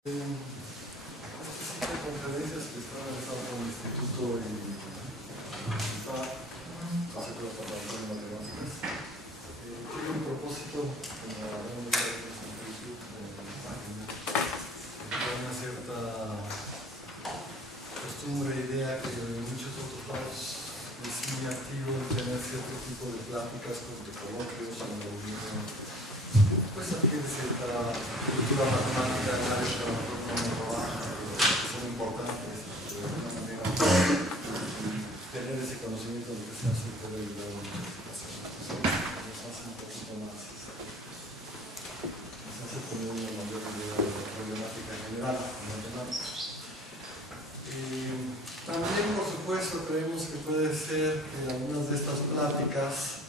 Este ciclo de conferencias que está realizado por el Instituto y hace por la Plataforma de Matemáticas tiene un propósito, como hablamos de en Facebook, en la página, hay una cierta costumbre, idea que en muchos otros lados es muy activo en tener cierto tipo de pláticas, de coloquios, en reuniones. Pues adquiere cierta cultura matemática en áreas que a lo mejor no trabaja, que son importantes, de alguna manera tener ese conocimiento de lo que se hace puede ayudar a la investigación. Nos hace un poquito más, nos hace tener una mayor idea de la problemática en general en matemáticas. También, por supuesto, creemos que puede ser que algunas de estas pláticas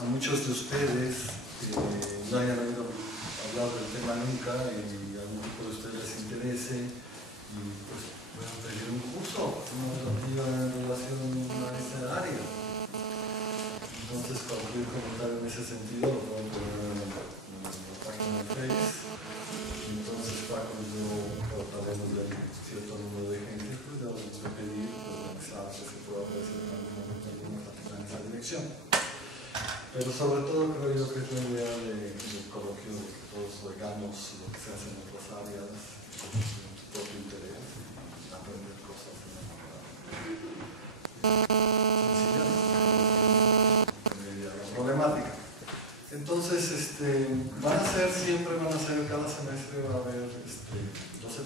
a muchos de ustedes no hayan oído hablar del tema nunca y a algún grupo de ustedes les interese y pues puedan pedir un curso, una relativa en relación a esa área. Entonces, cualquier comentario en ese sentido lo pueden poner en la página de Facebook. Entonces, Paco y yo trataremos de cierto número de gente, pues debemos de pedir, organizar que se pueda ofrecer en algún momento alguna plática en esa dirección. Pero sobre todo creo yo que es la idea del coloquio de que todos oigamos lo que se hace en otras áreas, con su propio interés, y aprender cosas de una manera sencilla, la problemática. Entonces, van a ser cada semestre va a haber 12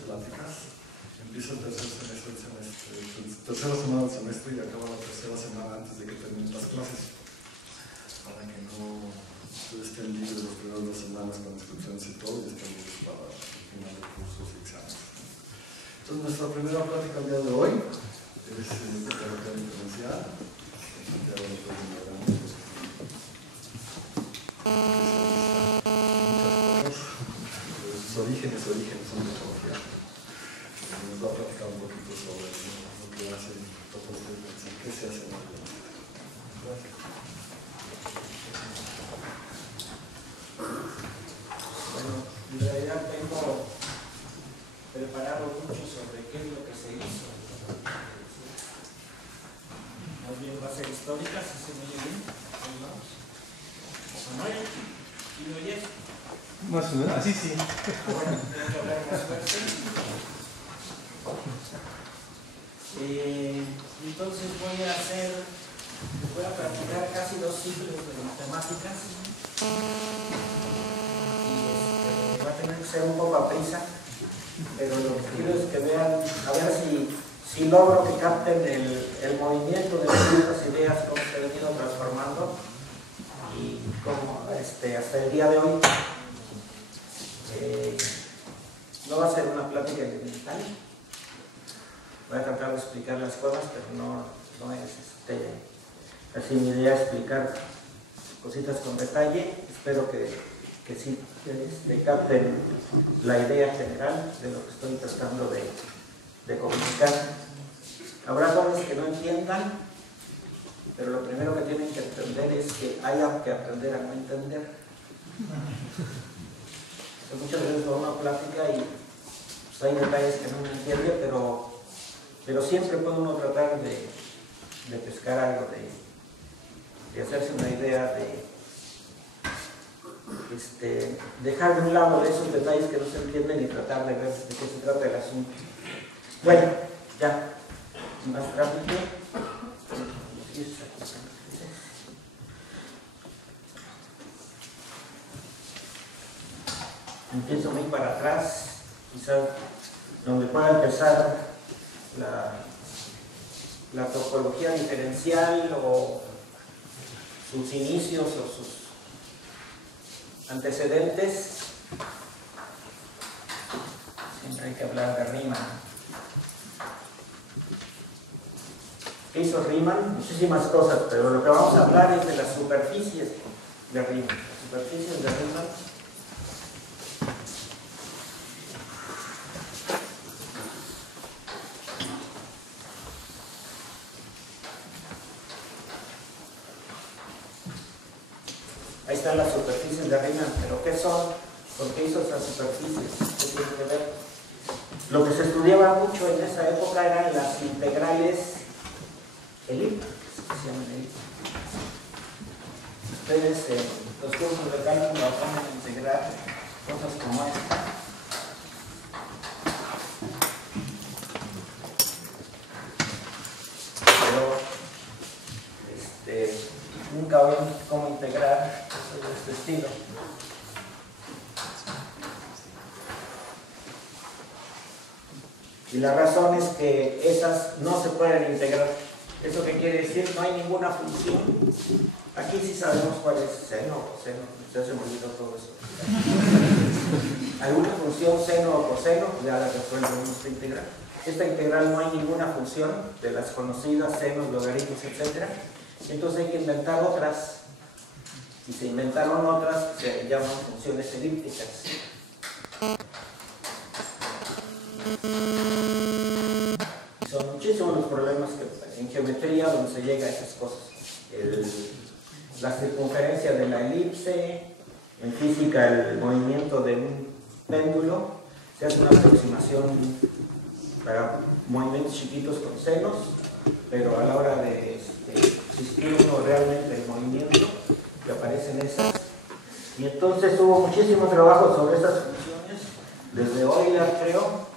pláticas. Empieza el tercera semana del semestre y acaba la tercera semana antes de que terminen las clases, para que no ustedes estén libres los primeros 2 semanas con inscripciones y todo, y estén libres para el final de cursos y exámenes. Entonces, nuestra primera plática el día de hoy es topología diferencial, Santiago de muchas cosas, sus orígenes son topología. Nos va a platicar un poquito sobre lo que hace topología diferencial, qué se hace en la vida. Gracias. Bueno, en realidad tengo preparado mucho sobre qué es lo que se hizo. Más bien va a ser histórica, si se me oye bien. Manuel, ¿sí me oyes? Más o menos, así sí. Bueno, tengo que hablar más fuerte. Entonces voy a practicar casi 2 ciclos de matemáticas. Va a tener que ser un poco a prisa, pero lo que quiero es que vean, a ver si logro que capten el movimiento de estas ideas, cómo se ha venido transformando y cómo hasta el día de hoy no va a ser una plática elemental. Voy a tratar de explicar las cosas, pero no es así mi idea explicar cositas con detalle. Espero que sí capten la idea general de lo que estoy tratando de comunicar. Habrá cosas que no entiendan, pero lo primero que tienen que entender es que hay que aprender a no entender. Muchas veces va una plática y pues, hay detalles que no me entiende, pero siempre puede uno tratar de pescar algo, de hacerse una idea, de dejar de un lado esos detalles que no se entienden y tratar de ver de qué se trata el asunto. Bueno, ya, más rápido. Empiezo muy para atrás, quizás donde pueda empezar la topología diferencial o sus inicios o sus antecedentes. Siempre hay que hablar de Riemann. ¿Qué hizo Riemann? Muchísimas cosas, pero lo que vamos a hablar es de las superficies de Riemann. Las superficies de Riemann. Ahí están las superficies de Riemann, pero ¿qué son? ¿Por qué hizo esas superficies? ¿Qué tiene que ver? Lo que se estudiaba mucho en esa época eran las integrales elípticas, que se llaman elípticas. Ustedes en los cursos de cálculo aprenden a integrar cosas como esta. Pero nunca ven cómo integrar cosas de este estilo. Y la razón es que esas no se pueden integrar. ¿Eso qué quiere decir? No hay ninguna función. Aquí sí sabemos cuál es seno o coseno. Ya se me olvidó todo eso. ¿Alguna función seno o coseno? Ya la resuelven esta integral. Esta integral no hay ninguna función de las conocidas, senos, logaritmos, etc. Entonces hay que inventar otras. Y se inventaron otras que se llaman funciones elípticas. Son muchísimos los problemas que en geometría donde se llega a esas cosas. La circunferencia de la elipse, en física el movimiento de un péndulo, se hace una aproximación para movimientos chiquitos con senos, pero a la hora de existir uno realmente el movimiento, que aparecen esas. Y entonces hubo muchísimo trabajo sobre esas funciones, desde Euler creo,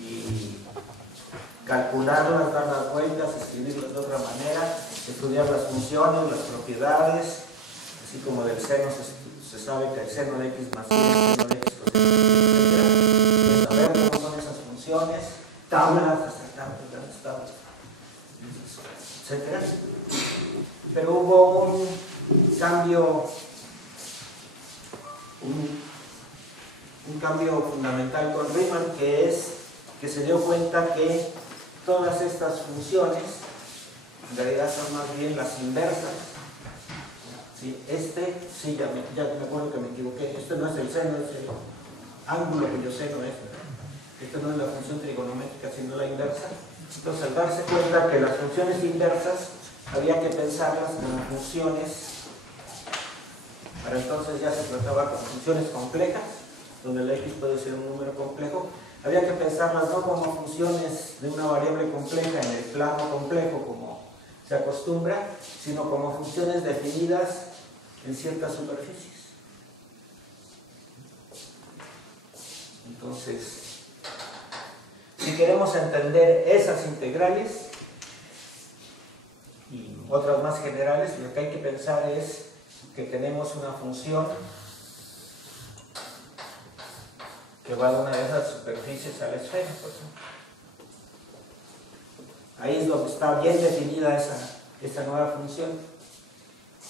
y calcularlas, dar las vueltas, escribirlas de otra manera, estudiar las funciones, las propiedades, así como del seno se sabe que el seno de x más y el seno de x coseno de x, etc. Saber cómo son esas funciones, tablas, grandes tablas, etc. Pero hubo un cambio, un cambio fundamental con Riemann, que es que se dio cuenta que todas estas funciones en realidad son más bien las inversas. ¿Sí? Sí, ya me acuerdo que me equivoqué. Este no es el seno, es el ángulo cuyo seno es. Esta no es la función trigonométrica, sino la inversa. Entonces, al darse cuenta que las funciones inversas había que pensarlas como funciones, para entonces ya se trataba con funciones complejas, donde la x puede ser un número complejo. Había que pensarlas no como funciones de una variable compleja en el plano complejo, como se acostumbra, sino como funciones definidas en ciertas superficies. Entonces, si queremos entender esas integrales y otras más generales, lo que hay que pensar es que tenemos una función que va de una de esas superficies a la esfera, por ejemplo. Ahí es donde está bien definida esa nueva función.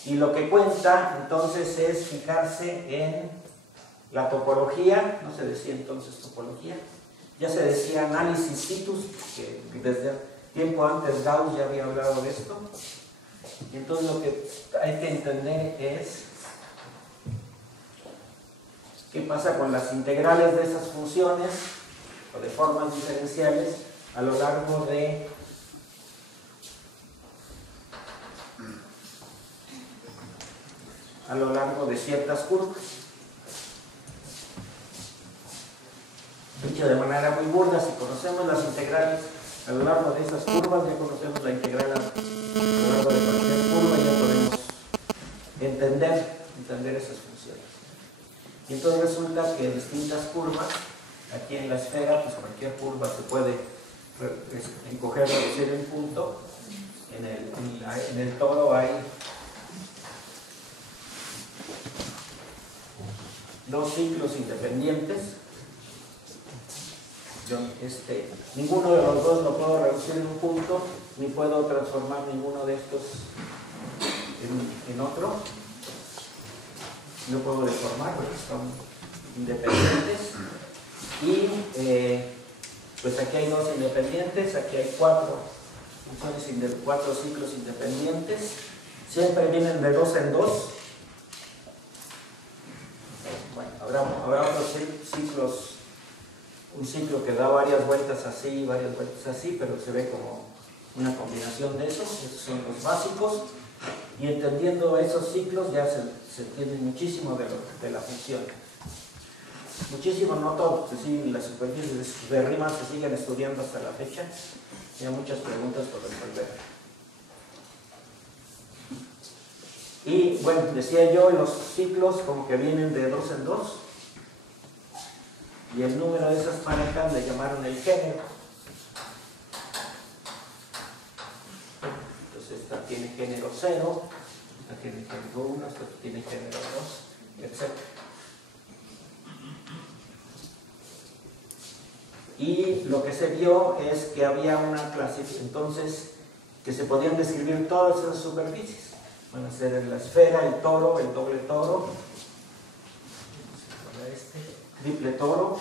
Y lo que cuenta entonces es fijarse en la topología. No se decía entonces topología, ya se decía análisis situs, que desde tiempo antes Gauss ya había hablado de esto. Y entonces lo que hay que entender es qué pasa con las integrales de esas funciones o de formas diferenciales a lo largo de ciertas curvas. Dicho de manera muy burda, si conocemos las integrales a lo largo de esas curvas, ya conocemos la integral a lo largo de cualquier curva y ya podemos entender esas funciones. Y entonces resulta que en distintas curvas, aquí en la esfera, pues cualquier curva se puede encoger, reducir en punto. En el toro hay dos ciclos independientes. Ninguno de los dos lo puedo reducir en un punto, ni puedo transformar ninguno de estos en otro. No puedo deformar porque son independientes. Y pues aquí hay dos independientes, aquí hay cuatro ciclos independientes. Siempre vienen de dos en dos. Bueno, habrá otros ciclos, un ciclo que da varias vueltas así, varias vueltas así, pero se ve como una combinación de esos son los básicos. Y entendiendo esos ciclos ya se entiende muchísimo de la función. muchísimo, no todo, pues sí, las superficies de Riemann se siguen estudiando hasta la fecha, y hay muchas preguntas por resolver. Y bueno, decía yo, los ciclos como que vienen de 2 en 2, y el número de esas parejas le llamaron el género. Entonces esta tiene género 0, esta tiene género 1, esta tiene género 2, etc. Y lo que se vio es que había una clasificación, entonces, que se podían describir todas esas superficies. Van a ser la esfera, el toro, el doble toro, triple toro,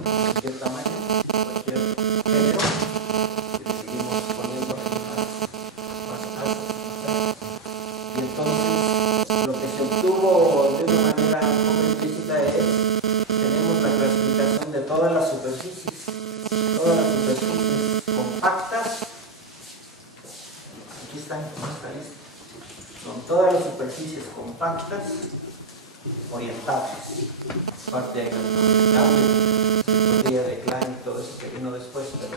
cualquier tamaño, cualquier género, y seguimos poniendo más alto. Y entonces, lo que se obtuvo de una manera muy implícita es, tenemos la clasificación de todas las superficies compactas. Aquí están, está listo. Son todas las superficies compactas orientables. Parte de la teoría de Klein y todo eso que vino después, pero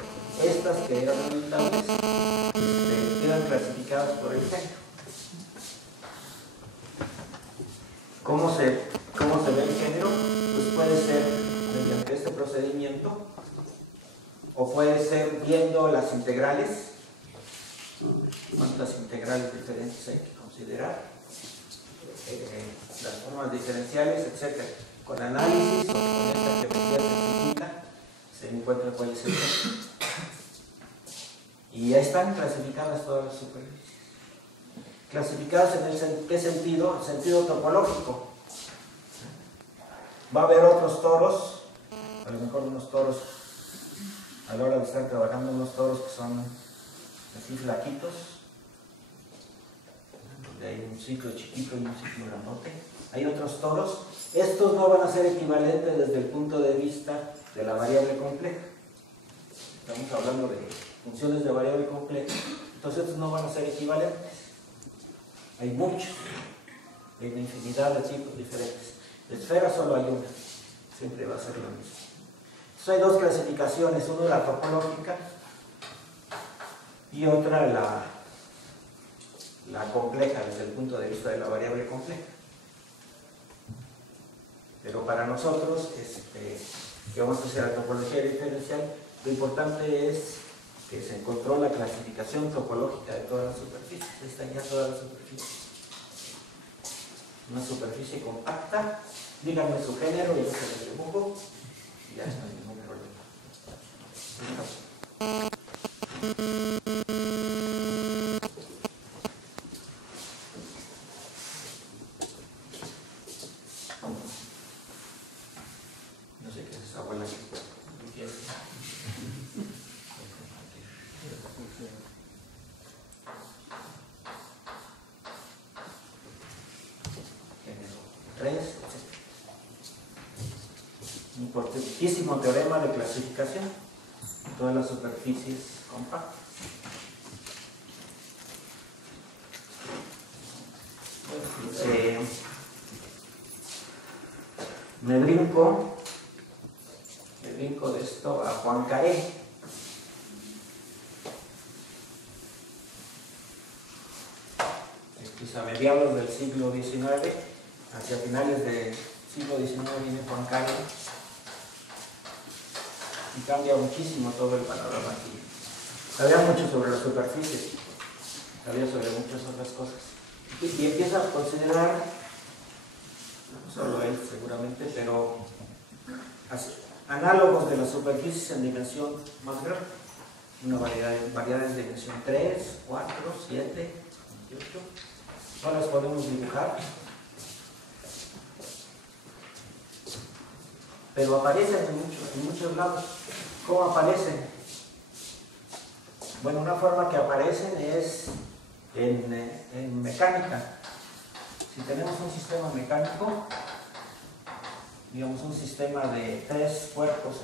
estas que eran orientables quedan clasificadas por el género. ¿Cómo se ve el género? Pues puede ser mediante este procedimiento, o puede ser viendo las integrales. ¿Cuántas integrales diferentes hay que considerar? Las formas diferenciales, etc. Con análisis o con esta geometría sencillita se encuentra cuál es el género. Y ya están clasificadas todas las superficies. Clasificadas en ¿qué sentido? En sentido topológico. Va a haber otros toros, a lo mejor unos toros, a la hora de estar trabajando, unos toros que son así flaquitos, donde hay un ciclo chiquito y un ciclo grandote. Hay otros toros. Estos no van a ser equivalentes desde el punto de vista de la variable compleja. Estamos hablando de funciones de variable compleja, entonces estos no van a ser equivalentes. Hay muchos, hay una infinidad de tipos diferentes. De esfera solo hay una, siempre va a ser lo mismo. Entonces hay dos clasificaciones, una la topológica y otra la compleja desde el punto de vista de la variable compleja. Pero para nosotros, que vamos a hacer la topología diferencial, lo importante es que se encontró la clasificación topológica de todas las superficies. Ahí están ya todas las superficies. Una superficie compacta, díganme su género y yo se lo dibujo y ya no hay ningún problema. No sé qué es esa abuela que empieza. Género 3, etc. Un importantísimo teorema de clasificación de todas las superficies compactas. Me brinco de esto a Juan Caré. Pues a mediados del siglo XIX, hacia finales del siglo XIX viene Juan Caré y cambia muchísimo todo el panorama aquí. Sabía mucho sobre las superficies, sabía sobre muchas otras cosas. Y empieza a considerar, no solo él seguramente, pero análogos de las superficies en dimensión más grande. Una variedades de dimensión 3, 4, 7, 28. No las podemos dibujar, pero aparecen en muchos lados. ¿Cómo aparecen? Bueno, una forma que aparecen es en mecánica. Si tenemos un sistema mecánico, digamos un sistema de 3 cuerpos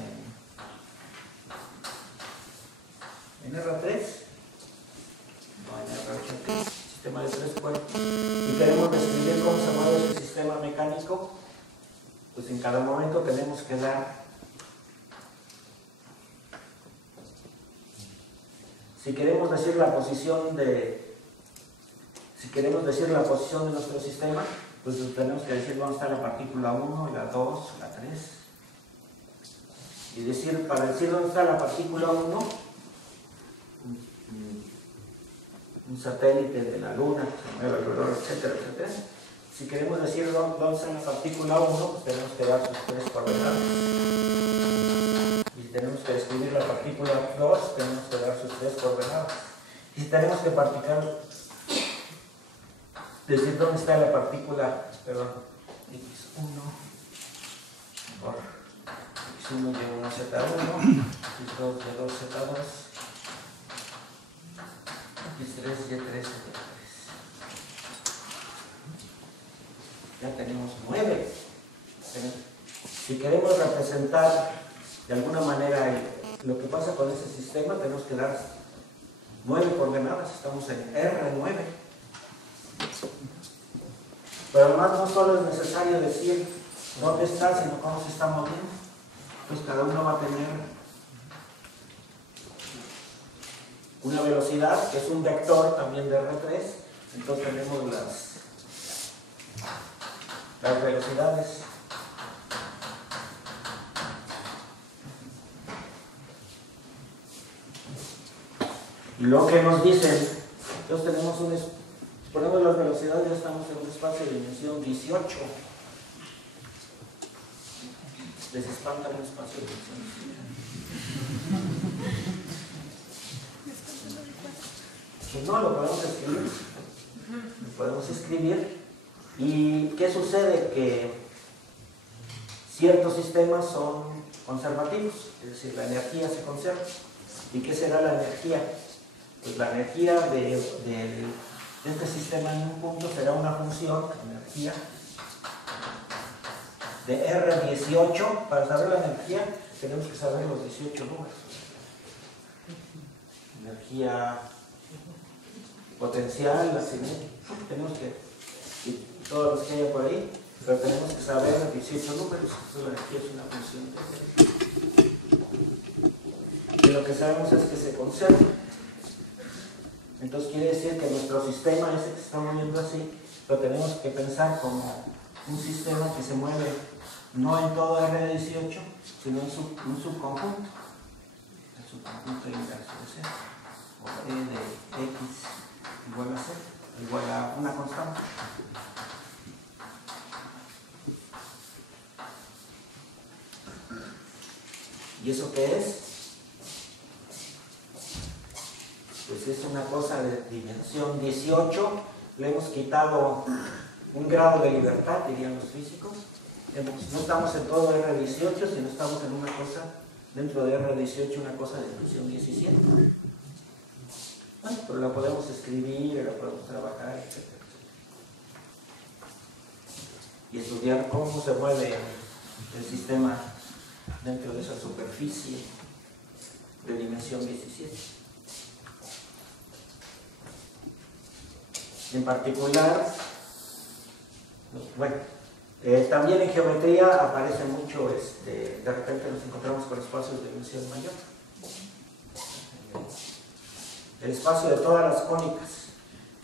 en R3, no en R8, sistema de 3 cuerpos, y queremos describir cómo se mueve ese sistema mecánico, pues en cada momento tenemos que dar, si queremos decir la posición de nuestro sistema, pues tenemos que decir dónde está la partícula 1, la 2, la 3. Y decir, para decir dónde está la partícula 1, un satélite de la Luna, que se mueve alrededor, etcétera, etcétera. Si queremos decir dónde está la partícula 1, pues tenemos que dar sus 3 coordenadas. Y si tenemos que describir la partícula 2, tenemos que dar sus 3 coordenadas. Y si tenemos que decir dónde está la partícula, perdón, x1 por x1 de 1 z1, x2 de 2 z2, x3 y 3 z3. Ya tenemos 9. Si queremos representar de alguna manera lo que pasa con ese sistema, tenemos que dar 9 coordenadas. Estamos en R9. Pero además no solo es necesario decir dónde está, sino cómo se está moviendo. Pues cada uno va a tener una velocidad, que es un vector también de R3. Entonces tenemos las velocidades. Y lo que nos dicen, entonces tenemos si ponemos las velocidades, ya estamos en un espacio de dimensión 18. Les espanta un espacio de dimensión 18. Pues no, lo podemos escribir. Lo podemos escribir. ¿Y qué sucede? Que ciertos sistemas son conservativos, es decir, la energía se conserva. ¿Y qué será la energía? Pues la energía de este sistema en un punto será una función, energía, de R18. Para saber la energía tenemos que saber los 18 números. Energía potencial, la cinética, tenemos que, y todos los que hay por ahí, pero tenemos que saber los 18 números. Entonces la energía es una función de... Y lo que sabemos es que se conserva. Entonces quiere decir que nuestro sistema, ese que se está moviendo así, lo tenemos que pensar como un sistema que se mueve no en todo R de 18, sino en un subconjunto. El subconjunto inverso de C, o E de X igual a C, igual a una constante. ¿Y eso qué es? Pues es una cosa de dimensión 18, le hemos quitado un grado de libertad, dirían los físicos. No estamos en todo R18, sino estamos en una cosa, dentro de R18, una cosa de dimensión 17. Bueno, pero la podemos escribir, la podemos trabajar, etc. Y estudiar cómo se mueve el sistema dentro de esa superficie de dimensión 17. En particular, bueno, también en geometría aparece mucho, de repente nos encontramos con espacios de dimensión mayor. El espacio de todas las cónicas.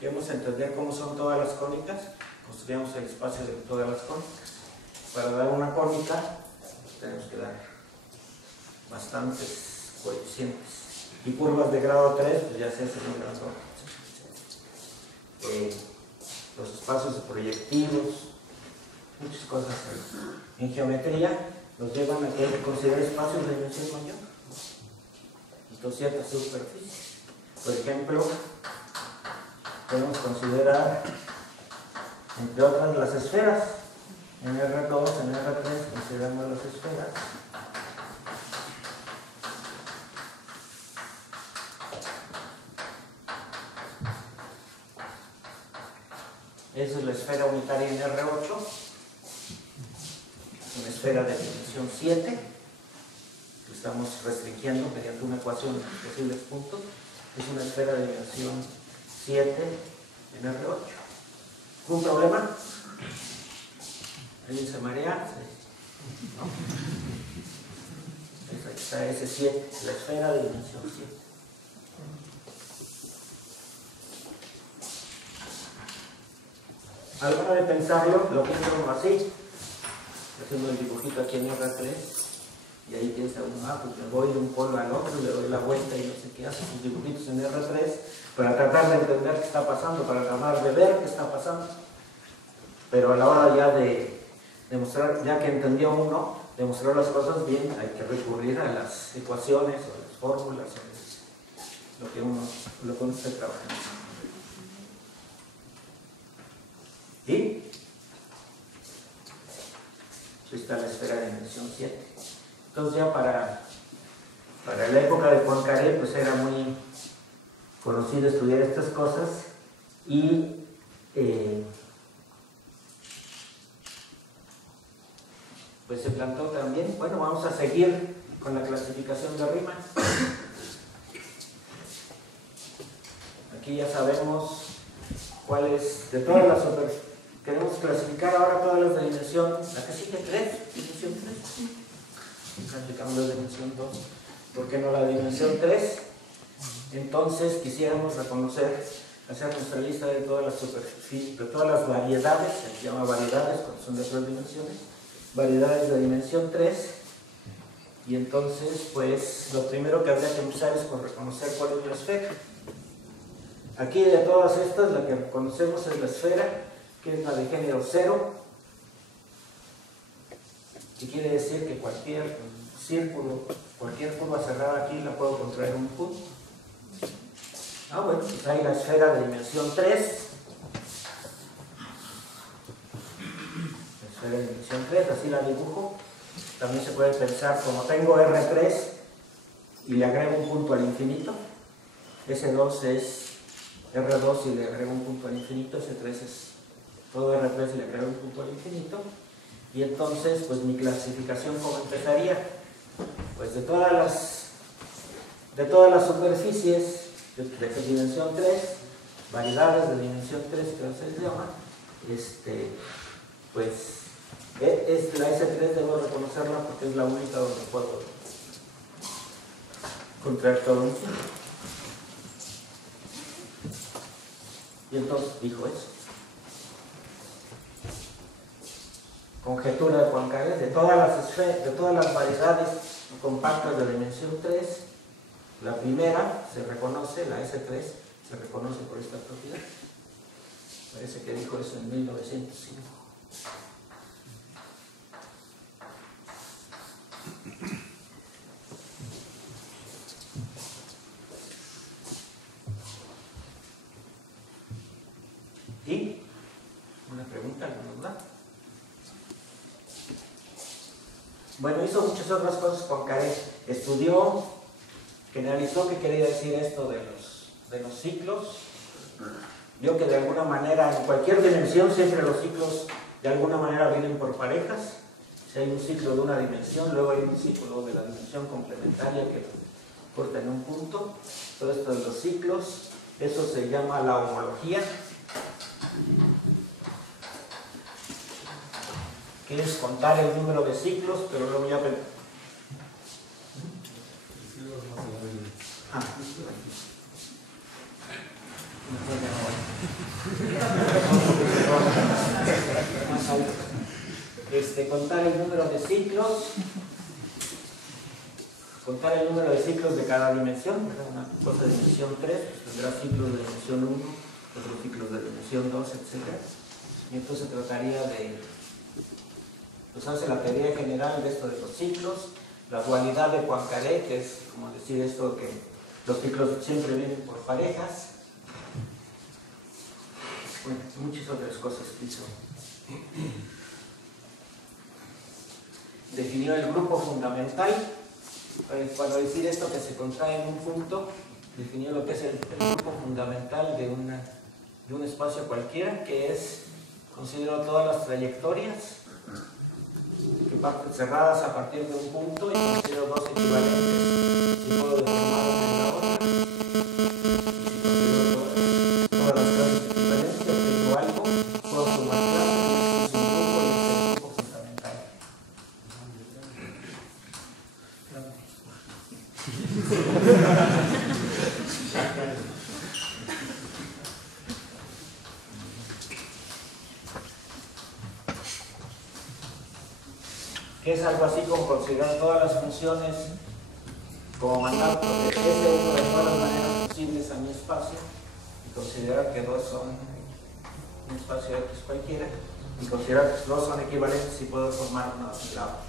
Queremos entender cómo son todas las cónicas, construimos el espacio de todas las cónicas. Para dar una cónica, pues tenemos que dar bastantes coeficientes. Y curvas de grado 3, pues ya se hacen un grado. Los espacios de proyectivos, muchas cosas en geometría nos llevan a que considerar espacios de dimensión mayor. Entonces, ciertas superficies. Por ejemplo, podemos considerar, entre otras, las esferas. En R2, en R3 consideramos las esferas. Esa es la esfera unitaria en R8, una esfera de dimensión 7, que estamos restringiendo mediante una ecuación de posibles puntos. Es una esfera de dimensión 7 en R8. ¿Un problema? ¿Alguien se marea? Sí. ¿no? Aquí está S7, la esfera de dimensión 7. A la hora de pensarlo, lo pienso así, haciendo el dibujito aquí en R3, y ahí piensa uno, pues me voy de un polo al otro, le doy la vuelta y no sé qué, hace sus dibujitos en R3 para tratar de entender qué está pasando, para tratar de ver qué está pasando. Pero a la hora ya de demostrar, ya que entendió uno, demostrar las cosas bien, hay que recurrir a las ecuaciones o a las fórmulas o lo que uno esté trabajando. ¿Y? Aquí está la esfera de dimensión 7. Entonces ya para la época de Poincaré pues era muy conocido estudiar estas cosas y pues se plantó también, bueno, vamos a seguir con la clasificación de Riemann. Aquí ya sabemos cuáles, de todas las queremos clasificar ahora todas las de dimensión, la que sigue 3, dimensión 3. Clasificamos la dimensión 2, ¿por qué no la dimensión 3? Entonces quisiéramos reconocer, hacer nuestra lista de todas las superficies, de todas las variedades, se llama variedades cuando son de 3 dimensiones, variedades de dimensión 3, y entonces pues lo primero que habría que empezar es con reconocer cuál es la esfera. Aquí de todas estas la que reconocemos es la esfera, que es la de género 0, que quiere decir que cualquier círculo, cualquier curva cerrada aquí la puedo contraer un punto. Bueno, pues hay la esfera de dimensión 3, la esfera de dimensión 3, así la dibujo. También se puede pensar, como tengo R3 y le agrego un punto al infinito, S2 es R2 y le agrego un punto al infinito, S3 es todo R3 y le agrego un punto al infinito, y entonces pues mi clasificación ¿cómo empezaría? Pues de todas las superficies de dimensión 3, variedades de dimensión 3 que se llama, pues es la S3, debo reconocerla porque es la única donde puedo contraer todo un círculo. Y entonces dijo eso. Conjetura de Poincaré, de todas las variedades compactas de dimensión 3, la primera se reconoce, la S3, se reconoce por esta propiedad. Parece que dijo eso en 1905. ¿Y? ¿Una pregunta? ¿Alguna duda? Bueno, hizo muchas otras cosas Poincaré. Estudió, generalizó qué quería decir esto de los ciclos. Vio que de alguna manera, en cualquier dimensión, siempre los ciclos de alguna manera vienen por parejas. Si hay un ciclo de una dimensión, luego hay un ciclo de la dimensión complementaria que corta en un punto. Todo esto de los ciclos, eso se llama la homología, que es contar el número de ciclos, pero luego ya... contar el número de ciclos, contar el número de ciclos de cada dimensión, ¿verdad? Una cosa de dimensión 3, pues tendrá ciclos de dimensión 1, otros ciclos de dimensión 2, etc. Y entonces se trataría de, pues hace la teoría general de esto de los ciclos, la dualidad de Poincaré, que es como decir esto que los ciclos siempre vienen por parejas. Bueno, muchas otras cosas que hizo. Definió el grupo fundamental, para decir esto que se contrae en un punto, definió lo que es el grupo fundamental de un espacio cualquiera, que es, considero todas las trayectorias que parten cerradas a partir de un punto, y considero dos equivalentes, si puedo deformar una en la otra, y si considero todas las clases equivalentes, tengo algo, puedo sumar clases, y es un grupo y es el grupo fundamental. Que es algo así como considerar todas las funciones como mandar F1 de todas las maneras posibles a mi espacio y considerar que dos son un espacio X cualquiera y considerar que dos son equivalentes y puedo formar una de la otra.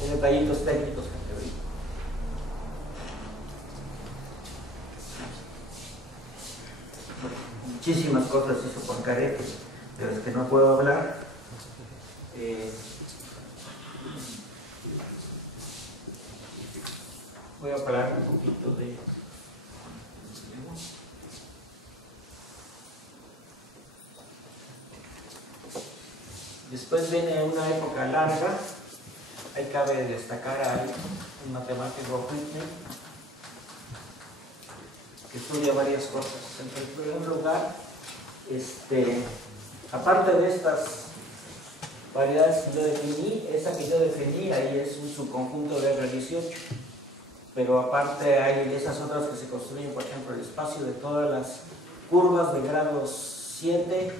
Hay detallitos técnicos que te digo. Muchísimas cosas hizo Poincaré de las que no puedo hablar. Voy a hablar un poquito de... Después viene una época larga. Ahí cabe destacar a un matemático Whitney que estudia varias cosas. En primer lugar, aparte de estas variedades que yo definí, esa que yo definí ahí es un subconjunto de R18. Pero aparte hay esas otras que se construyen, por ejemplo, el espacio de todas las curvas de grado 7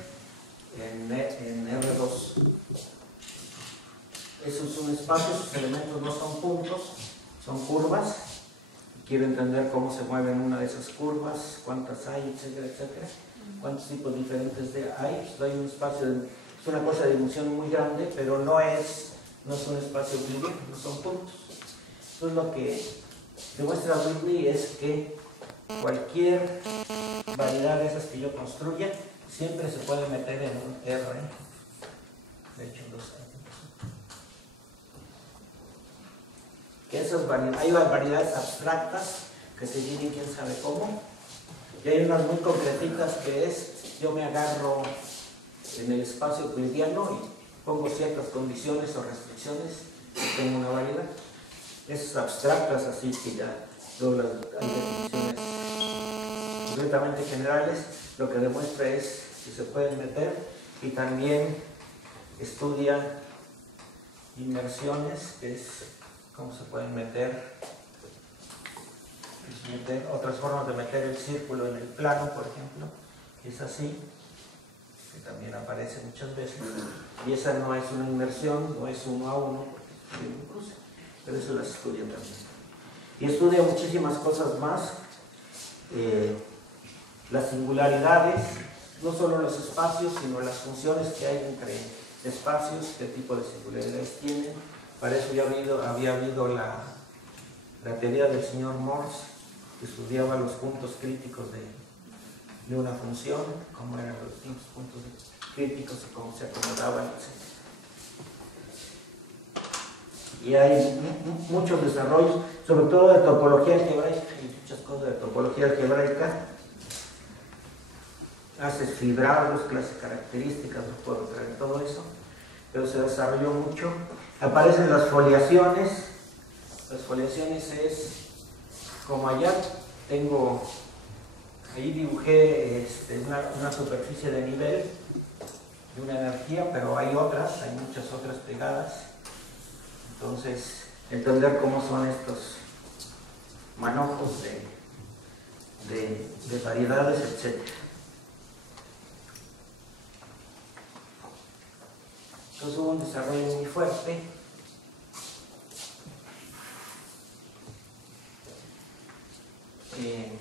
en R2. Esos son espacios, sus elementos no son puntos, son curvas. Quiero entender cómo se mueven una de esas curvas, cuántas hay, etcétera, etcétera. Cuántos tipos diferentes hay. Pues hay un espacio, es una cosa de dimensión muy grande, pero no es un espacio euclidiano, no son puntos. Entonces lo que demuestra Whitney es que cualquier variedad de esas que yo construya siempre se puede meter en un R. De hecho, que esas variedades, hay variedades abstractas que se dividen quién sabe cómo, y hay unas muy concretitas que es, yo me agarro en el espacio euclidiano y pongo ciertas condiciones o restricciones y tengo una variedad. Esas abstractas así que ya luego hay definiciones completamente generales, lo que demuestra es que se pueden meter y también estudia inmersiones, que es cómo se pueden meter otras formas de meter el círculo en el plano, por ejemplo, que es así, que también aparece muchas veces, y esa no es una inmersión, no es 1 a 1, porque tiene un cruce, pero eso las estudia también. Y estudia muchísimas cosas más, las singularidades, no solo los espacios, sino las funciones que hay entre espacios, qué tipo de singularidades tienen. Para eso ya había habido la teoría del señor Morse, que estudiaba los puntos críticos de una función, cómo eran los distintos puntos críticos y cómo se acomodaban, etc. Y hay muchos desarrollos, sobre todo de topología algebraica, hay muchas cosas de topología algebraica. Haces fibrados, clases características, no puedo traer todo eso, pero se desarrolló mucho. Aparecen las foliaciones. Las foliaciones es como allá tengo, ahí dibujé una superficie de nivel de una energía, pero hay otras, hay muchas otras pegadas. Entonces, entender cómo son estos manojos de variedades, etc. Entonces hubo un desarrollo muy fuerte.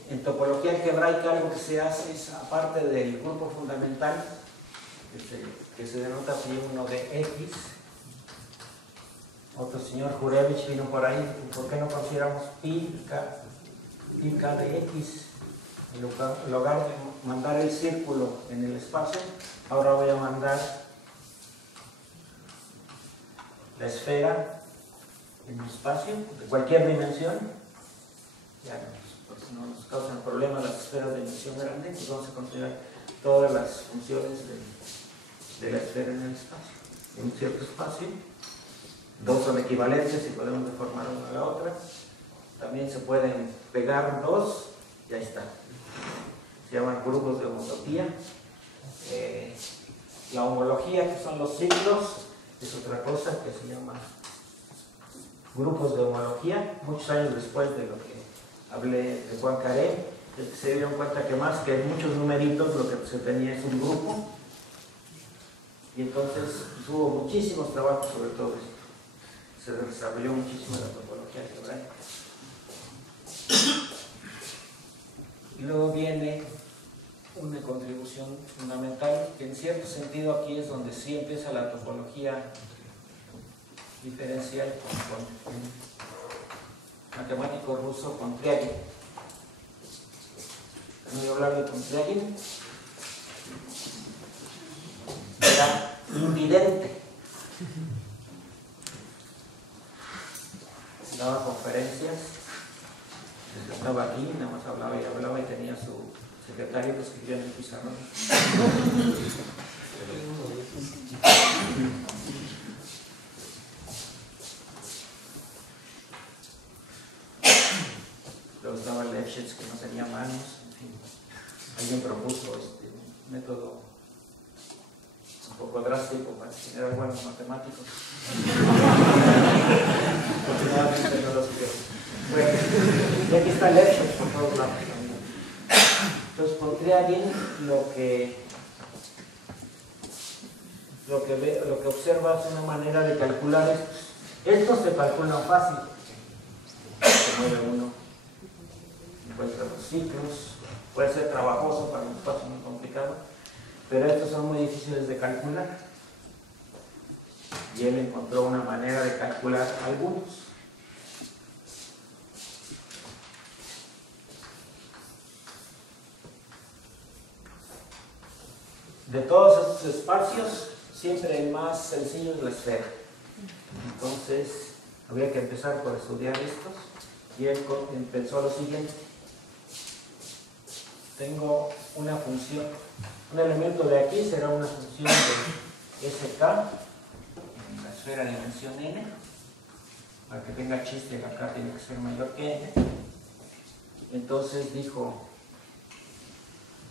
En topología algebraica algo que se hace es, aparte del grupo fundamental, que se denota Φ1 de X, otro señor Jurevich vino por ahí, ¿por qué no consideramos pi k de X? En lugar de mandar el círculo en el espacio, ahora voy a mandar la esfera en un espacio de cualquier dimensión. Ya no nos causan problemas las esferas de dimensión grande, pues vamos a considerar todas las funciones de la esfera en el espacio, en un cierto espacio. Dos son equivalentes y podemos deformar una a la otra. También se pueden pegar dos, ya está. Se llaman grupos de homología. La homología, que son los ciclos, es otra cosa que se llama grupos de homología, muchos años después de lo que hablé de Juan Caré, se dieron cuenta que más que muchos numeritos lo que se tenía es un grupo, y entonces hubo muchísimos trabajos sobre todo esto. Se desarrolló muchísimo la topología algebraica. Y luego viene una contribución fundamental, que en cierto sentido aquí es donde sí empieza la topología diferencial con el matemático ruso Kontriagin. ¿Han oído hablar de Kontriagin? Era invidente. Daba conferencias, estaba aquí, nada más hablaba y tenía su secretario que escribía en el pizarrón. Luego estaba Lefschetz, que no tenía manos, en fin. Alguien propuso un método un poco drástico para generar buenos matemáticos. Afortunadamente no los quiero. Bueno, y aquí está Lefschetz por todos lados también. Entonces, Kontriagin lo que observa es una manera de calcular estos. Estos se calculan fácil. Se mueve uno, encuentra los ciclos, puede ser trabajoso para un espacio muy complicado, pero estos son muy difíciles de calcular. Y él encontró una manera de calcular algunos. De todos estos espacios, siempre el más sencillo es la esfera. Entonces, habría que empezar por estudiar estos. Y él pensó lo siguiente. Tengo una función, un elemento de aquí será una función de SK en la esfera de dimensión n. Para que tenga chiste, acá tiene que ser mayor que n. Entonces dijo,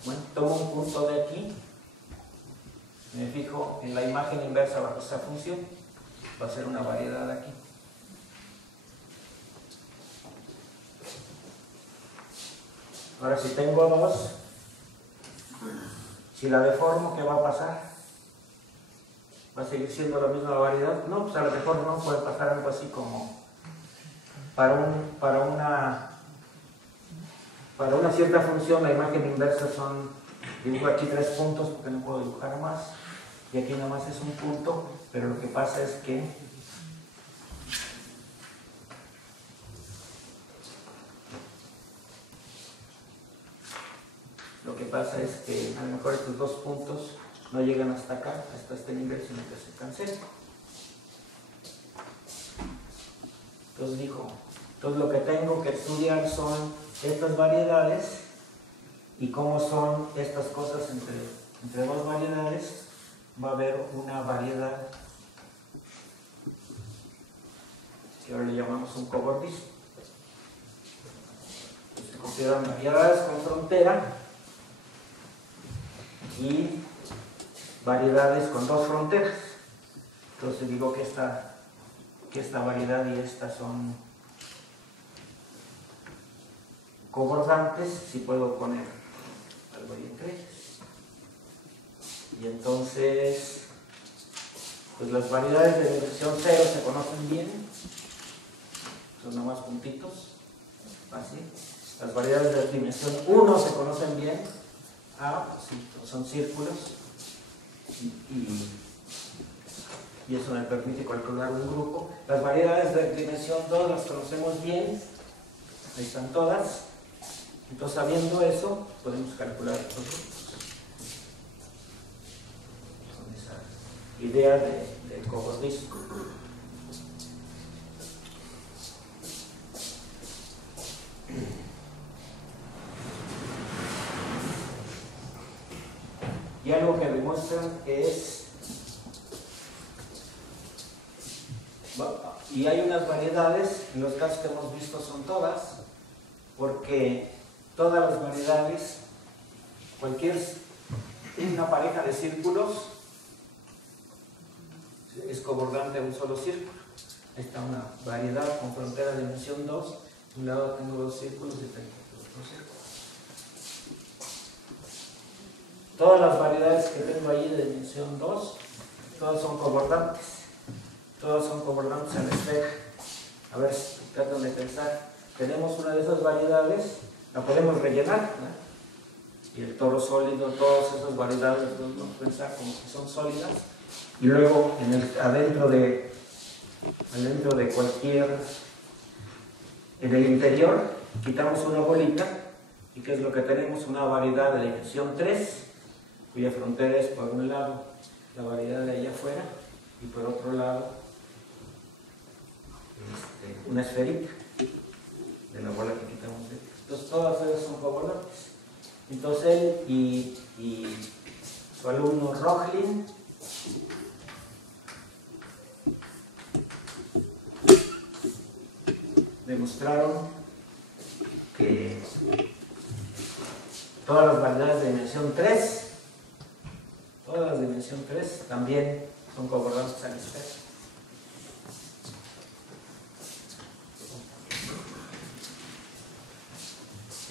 bueno, tomo un punto de aquí, me fijo en la imagen inversa bajo esa función, va a ser una variedad aquí. Ahora, si tengo dos, si la deformo, ¿qué va a pasar? ¿Va a seguir siendo la misma variedad? No, pues a la deformo no puede pasar algo así como para una cierta función, la imagen inversa son, dibujo aquí 3 puntos porque no puedo dibujar más, y aquí nada más es un punto, pero lo que pasa es que a lo mejor estos 2 puntos no llegan hasta acá, hasta este nivel, sino que se cancelan. Entonces dijo, lo que tengo que estudiar son estas variedades y cómo son estas cosas entre dos variedades. Va a haber una variedad que ahora le llamamos un cobordismo. Se consideran variedades con frontera y variedades con 2 fronteras. Entonces digo que esta variedad y esta son cobordantes, si puedo poner algo ahí entre ellas. Y entonces, pues las variedades de dimensión 0 se conocen bien, son nomás puntitos, así. Las variedades de dimensión 1 se conocen bien, pues sí, son círculos, y eso me permite calcular un grupo. Las variedades de dimensión 2 las conocemos bien, ahí están todas. Entonces, sabiendo eso, podemos calcular estos grupos. Con esa idea del cobordismo. Y algo que demuestran es, y hay unas variedades, en los casos que hemos visto son todas, porque todas las variedades, una pareja de círculos es cobordante a un solo círculo. Ahí está una variedad con frontera de dimensión 2. De un lado tengo 2 círculos y tengo otro círculo. Todas las variedades que tengo ahí de dimensión 2, todas son cobordantes. Todas son cobordantes a la esfera. A ver, tratan de pensar. Tenemos una de esas variedades, la podemos rellenar, ¿no? Y el toro sólido, todas esas variedades podemos pensar como que son sólidas. Y luego adentro de cualquier, en el interior, quitamos una bolita. ¿Y qué es lo que tenemos? Una variedad de dimensión 3, cuya frontera es por un lado la variedad de allá afuera y por otro lado una esferita de la bola que quitamos. Entonces todas ellas son cobordantes. Entonces él y su alumno Rochlin demostraron que todas las variedades de dimensión 3, todas las de dimensión 3 también son cobordantes a la esfera.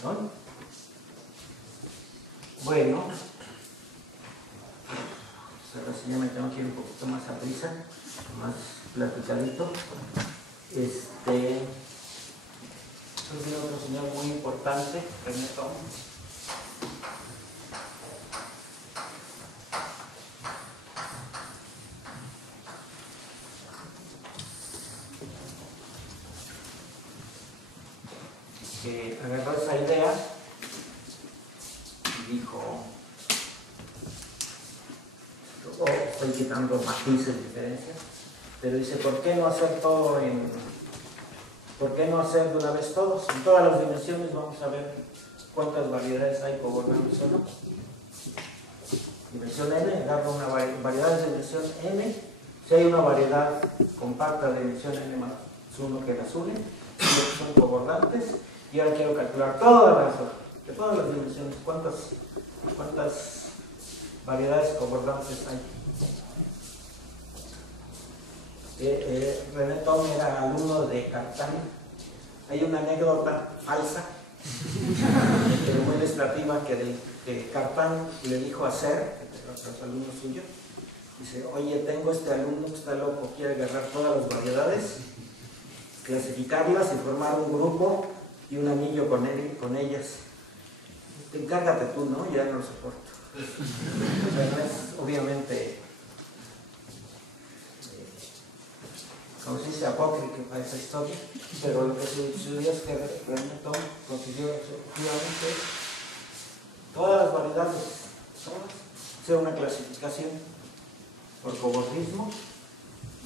¿No? Bueno, pues ahora sí ya me tengo que ir un poquito más a prisa, más platicadito. Es otro señor muy importante, René Thom. Que agarró esa idea y dijo, estoy quitando matices, diferencias, pero dice, ¿por qué no hacer todo ¿por qué no hacer de una vez todos? En todas las dimensiones vamos a ver cuántas variedades hay cobordantes o no. Dimensión n, agarro una variedad de dimensión n. Si hay una variedad compacta de dimensión n más 1 que las une, son cobordantes. Y ahora quiero calcular de todas las dimensiones, cuántas variedades cobordantes hay. René Thom era alumno de Cartan. Hay una anécdota falsa, pero muy ilustrativa, que Cartan le dijo a Ser, que era alumno suyo, dice, oye, tengo este alumno que está loco, quiere agarrar todas las variedades, clasificarlas y formar un grupo y un anillo con ellas. Encárgate tú, ¿no? Ya no lo soporto. O sea, no es obviamente, como se dice, apócrifa esa historia, pero lo que sucedió es que René Thom consiguió efectivamente todas las variedades, hacer una clasificación por cobordismo,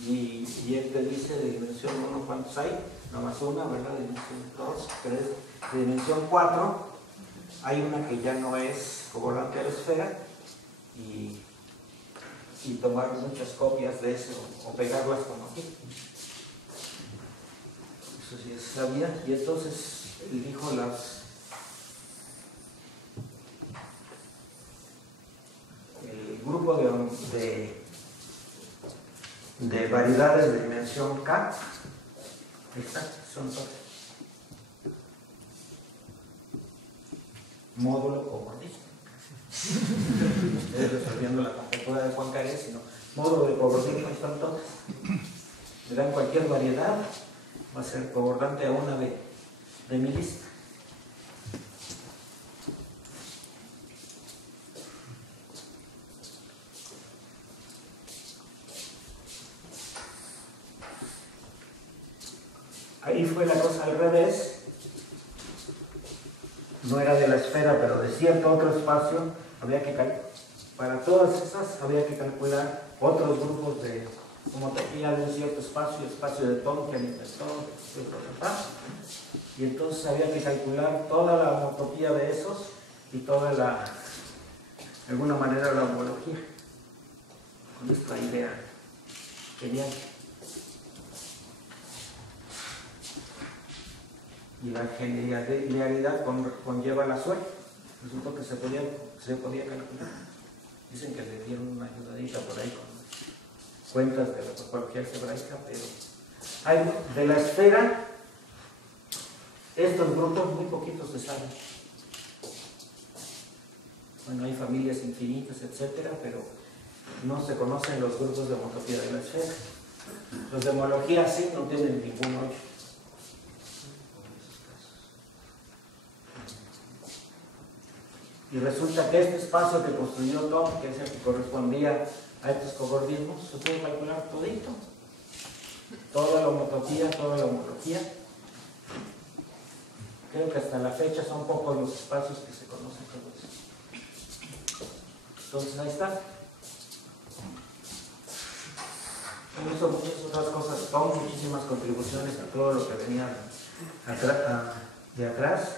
y él te dice de dimensión 1 cuántos hay, nada más una, ¿verdad? De dimensión 2, 3, de dimensión 4 hay una que ya no es cobordante a la esfera, y tomar muchas copias de eso o pegarlas como aquí. Eso sí se sabía. Y entonces él dijo el grupo de variedades de dimensión K, estas son todas módulo cobordismo. Ustedes resolviendo la conjetura de Poincaré, sino módulo de cobordismo, están todas. Le dan cualquier variedad, va a ser cobordante a una de mi lista. Ahí fue la cosa al revés. No era de la esfera, pero de cierto otro espacio, había que para todas esas había que calcular otros grupos de homotopía de un cierto espacio de Thom que él inventó, y entonces había que calcular toda la homotopía de esos y toda de alguna manera la homología, con esta idea genial. Y la genialidad conlleva la suerte. Resultó que se podía calcular. Dicen que le dieron una ayudadita por ahí con cuentas de la topología algebraica, pero Hay, de la esfera, estos grupos muy poquitos se saben. Bueno, hay familias infinitas, etcétera, pero no se conocen los grupos de homotopía de la esfera. Los de homología sí no tienen ningún hoyo. Y resulta que este espacio que construyó Tom, que es el que correspondía a estos cobordismos, se puede calcular todito. Toda la homotopía, toda la homología. Creo que hasta la fecha son pocos los espacios que se conocen todos. Entonces ahí está. Hizo muchas otras cosas, Tom, muchísimas contribuciones a todo lo que venía de atrás.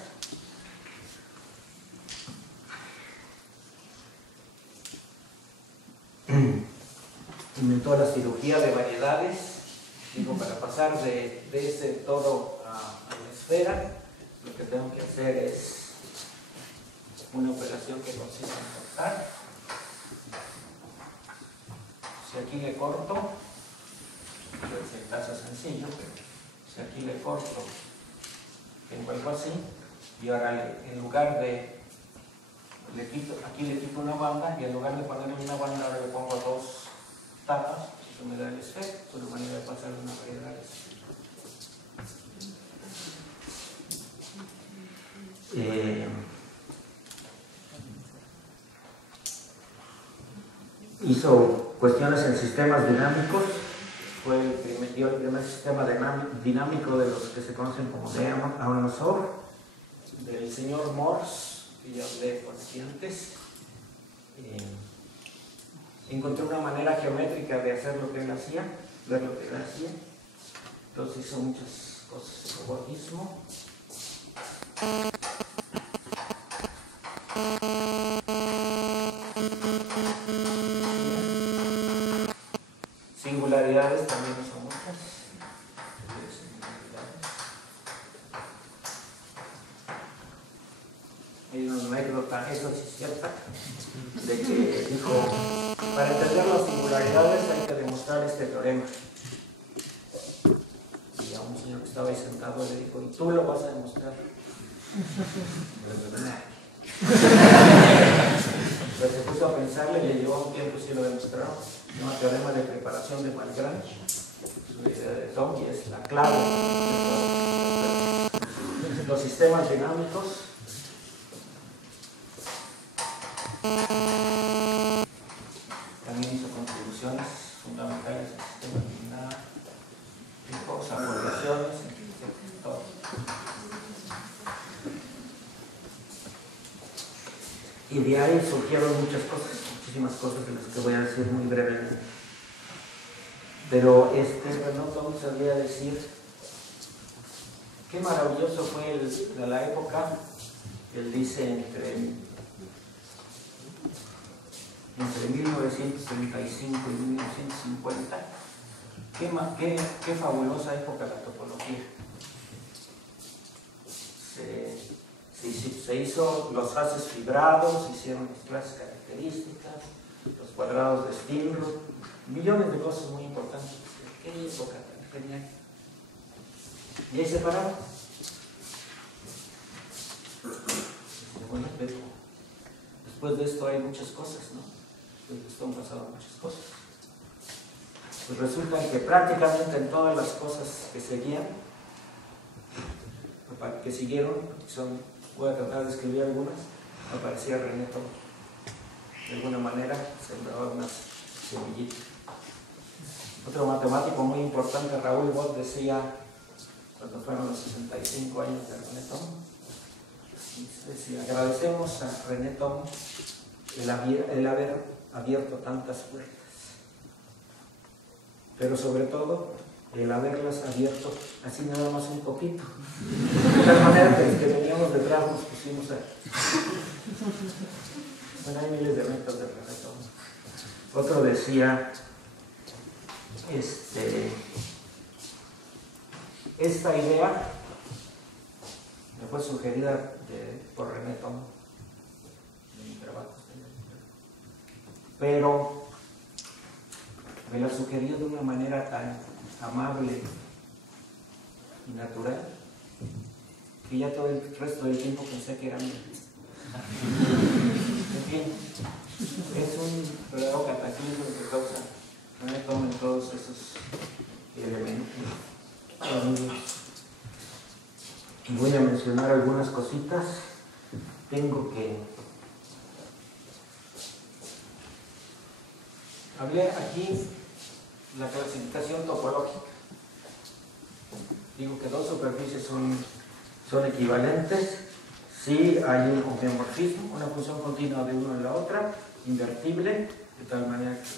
Inventó la cirugía de variedades, digo, para pasar de ese todo a la esfera, lo que tengo que hacer es una operación que consiste en cortar. Si aquí le corto, pues en caso sencillo, pero si aquí le corto, tengo algo así, y ahora en lugar de aquí le quito una banda, y en lugar de ponerle una banda ahora le pongo dos tapas, eso me da el esfero, es una manera de pasar una variedad hizo cuestiones en sistemas dinámicos, dio el primer sistema dinámico de los que se conocen como de Anosov, del señor Morse, que ya hablé por aquí antes. Encontré una manera geométrica de hacer lo que él hacía, ver lo que él hacía. Entonces hizo muchas cosas de cobordismo. Singularidades también son muchas. Hay una anécdota, eso sí es cierta, de que dijo, para entender las singularidades hay que demostrar este teorema. Y a un señor que estaba ahí sentado le dijo, ¿y tú lo vas a demostrar? Pues se puso a pensarle y le llevó un tiempo y sí lo demostraron. Se llama teorema de preparación de Malgrange. Es una idea de Tom y es la clave. Los sistemas dinámicos. También hizo contribuciones fundamentales al sistema dinámico, aportaciones, todo. Y de ahí surgieron muchas cosas, muchísimas cosas de las que voy a decir muy brevemente. Pero Renaud Tom sabría decir qué maravilloso fue de la época, él dice entre 1935 y 1950, qué fabulosa época la topología. Se hizo los haces fibrados, se hicieron las clases características, los cuadrados de Stilroth, millones de cosas muy importantes. Qué época tan genial. Y ahí se pararon. Bueno, pero después de esto hay muchas cosas, ¿no? Después de esto han pasado muchas cosas. Pues resulta que prácticamente en todas las cosas que seguían, que siguieron, voy a tratar de escribir algunas, aparecía René Tom. De alguna manera sembraba unas semillitas. Otro matemático muy importante, Raúl Bott, decía, cuando fueron los 65 años de René Tom, decía, agradecemos a René Tom el haber abierto tantas puertas, pero sobre todo el haberlas abierto así nada más un poquito, de tal manera que los que veníamos detrás nos pusimos a... Bueno, hay miles de métodos de René Tom. Otro decía, esta idea me fue sugerida por René Tom en mi trabajo, pero me la sugirió de una manera tan amable y natural, que ya todo el resto del tiempo pensé que era mío. En fin, es un verdadero cataclismo que causa que me tomen todos esos elementos. Voy a mencionar algunas cositas. Tengo que... Hablé aquí la clasificación topológica. Digo que dos superficies son equivalentes si hay un homeomorfismo, una función continua de uno en la otra, invertible, de tal manera que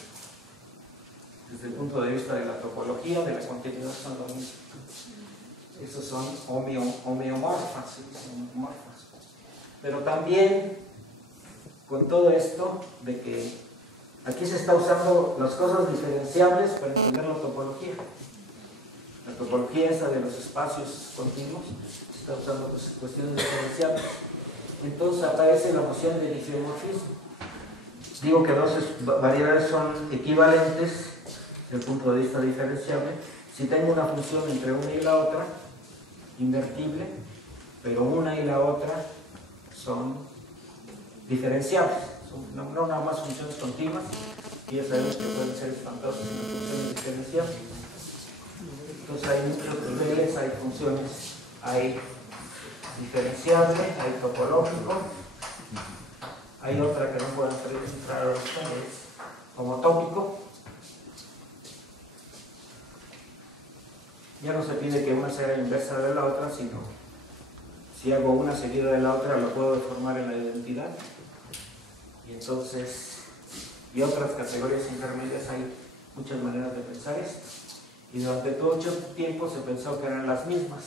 desde el punto de vista de la topología, de la continuidad, son lo mismo. Esos son homeomorfas, pero también con todo esto de que aquí se está usando las cosas diferenciables para entender la topología. La topología esa de los espacios continuos se está usando pues, cuestiones diferenciables. Entonces aparece la noción de diffeomorfismo. Digo que dos variedades son equivalentes desde el punto de vista diferenciable si tengo una función entre una y la otra invertible, pero una y la otra son diferenciables, son no nada más funciones continuas, y ya sabemos que pueden ser espantosas en funciones diferenciables. Entonces hay muchos niveles, hay funciones, hay diferenciable, hay topológico, hay otra que no puedo entrar ahorita, es homotópico. Ya no se pide que una sea inversa de la otra, sino si hago una seguida de la otra, lo puedo deformar en la identidad. Y entonces, y otras categorías intermedias, hay muchas maneras de pensar esto. Y durante todo mucho tiempo se pensó que eran las mismas.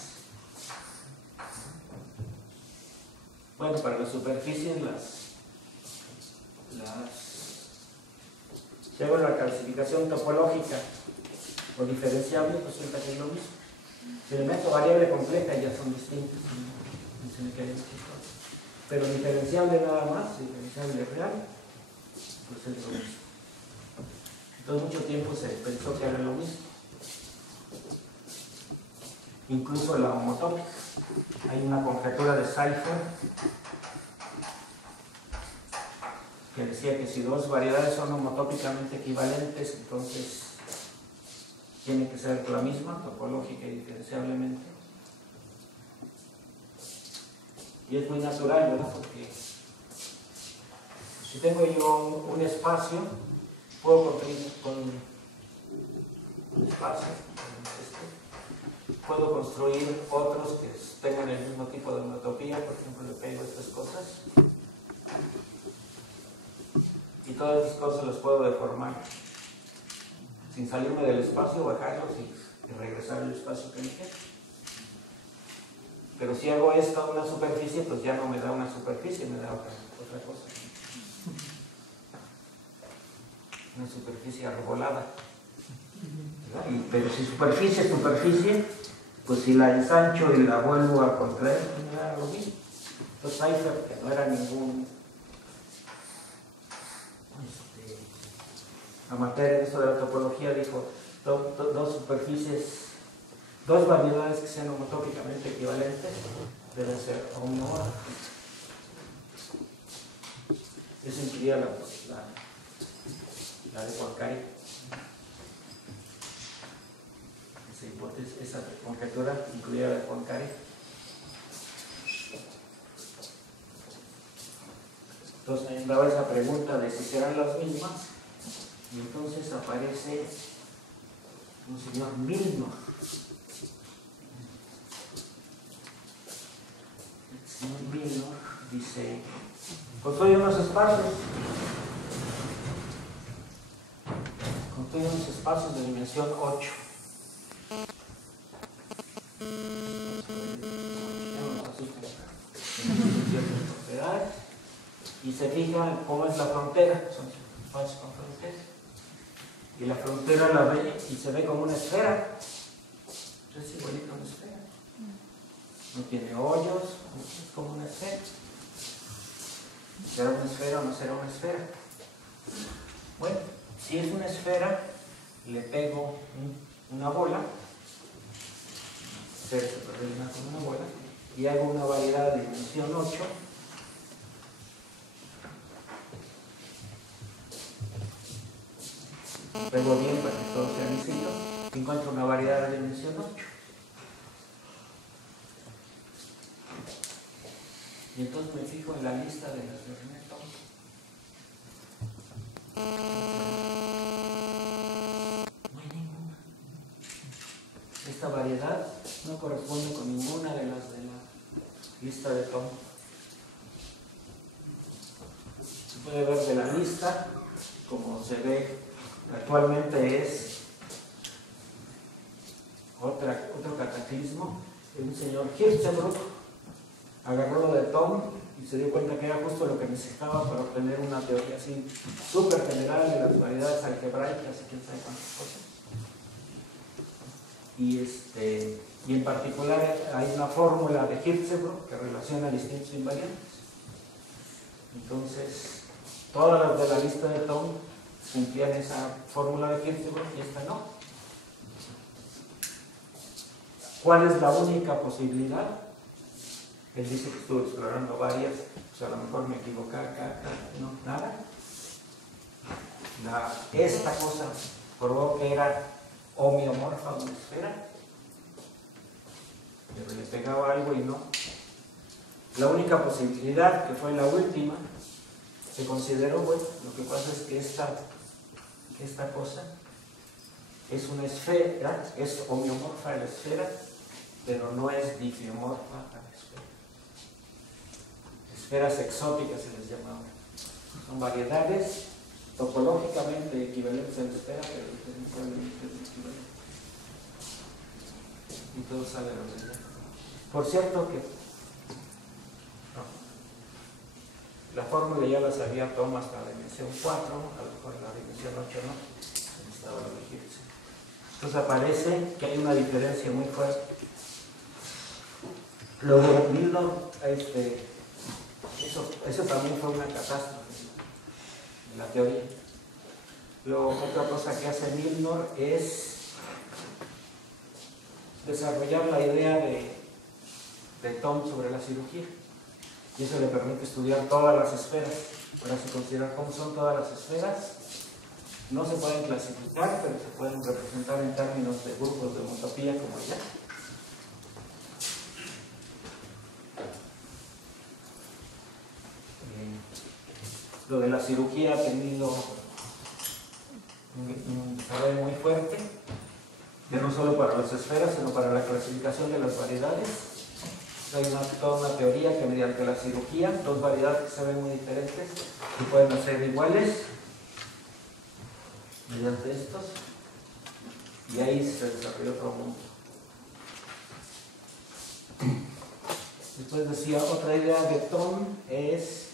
Bueno, para las superficies, si hago la clasificación topológica o diferenciable, pues resulta que es lo mismo. Si le meto variable compleja ya son distintas, no se me queda chistoso. Pero diferenciable nada más, diferenciable real, pues es lo mismo. Entonces mucho tiempo se pensó que era lo mismo. Incluso la homotópica. Hay una conjetura de Seifer que decía que si dos variedades son homotópicamente equivalentes, entonces tiene que ser la misma, topológica y diferenciablemente. Y es muy natural, ¿verdad? Porque si tengo yo un espacio, puedo construir con un espacio, puedo construir otros que tengan el mismo tipo de homotopía, por ejemplo, le pego estas cosas. Y todas esas cosas las puedo deformar sin salirme del espacio, bajarlos y regresar al espacio que me queda. Pero si hago esto a una superficie, pues ya no me da una superficie, me da otra cosa. Una superficie arrebolada. Pero si superficie es superficie, pues si la ensancho y la vuelvo a contraer, pues me da lo mismo. Entonces Seifer, que no era ningún amateur en esto de la topología, dijo dos superficies, dos variedades que sean homotópicamente equivalentes deben ser homomorfas. Eso incluía la de Poincaré. Esa hipótesis, esa conjetura incluía la de Poincaré. Entonces me daba esa pregunta de si serán las mismas. Y entonces aparece un señor Milnor. El señor Milnor dice, construye unos espacios. Construye unos espacios de dimensión 8. Y se fija cómo es la frontera. Son espacios con frontera. Y la frontera la ve y se ve como una esfera. Es igualito a una esfera. No tiene hoyos, es como una esfera. ¿Será una esfera o no será una esfera? Bueno, si es una esfera, le pego una bola, esfera superrellena con una bola, y hago una variedad de dimensión 8. Pego bien para que todo sea lisillo, y encuentro una variedad de dimensión 8. Y entonces me fijo en la lista de las de René Thom. No hay ninguna. Esta variedad no corresponde con ninguna de las de la lista de Thom. Se puede ver de la lista, como se ve actualmente, es otro cataclismo. Un señor Hirzebruch agarró lo de Thom y se dio cuenta que era justo lo que necesitaba para obtener una teoría así súper general de las variedades algebraicas y quién sabe cuántas cosas. Y en particular hay una fórmula de Hirzebruch que relaciona distintos invariantes. Entonces, todas las de la lista de Thom cumplían esa fórmula de Hirzebruch y esta no. ¿Cuál es la única posibilidad? Él dice que estuvo explorando varias, pues a lo mejor me equivoqué acá, no, nada. Esta cosa probó que era homeomorfa a una esfera, pero le pegaba algo y no. La única posibilidad, que fue la última, se consideró, bueno, lo que pasa es que esta cosa es una esfera, es homeomorfa a la esfera, pero no es difiomorfa a la esfera. Esferas exóticas se les llama ahora. Son variedades topológicamente equivalentes a la esfera, pero diferencialmente equivalentes. Y todo sale a la verdad. Por cierto que la fórmula ya la sabía Thom hasta la dimensión 4, a lo mejor la dimensión 8 no, necesitaba elegirse. Entonces aparece que hay una diferencia muy fuerte. Luego Milnor, eso también fue una catástrofe en la teoría. Luego otra cosa que hace Milnor es desarrollar la idea de Thom sobre la cirugía. Y eso le permite estudiar todas las esferas. Para así considerar cómo son todas las esferas. No se pueden clasificar, pero se pueden representar en términos de grupos de homotopía como allá. Lo de la cirugía ha tenido un desarrollo muy fuerte, que no solo para las esferas, sino para la clasificación de las variedades. Hay toda una teoría que mediante la cirugía, dos variedades que se ven muy diferentes y pueden ser iguales mediante estos, y ahí se desarrolló otro mundo. Después decía, otra idea de Thom es,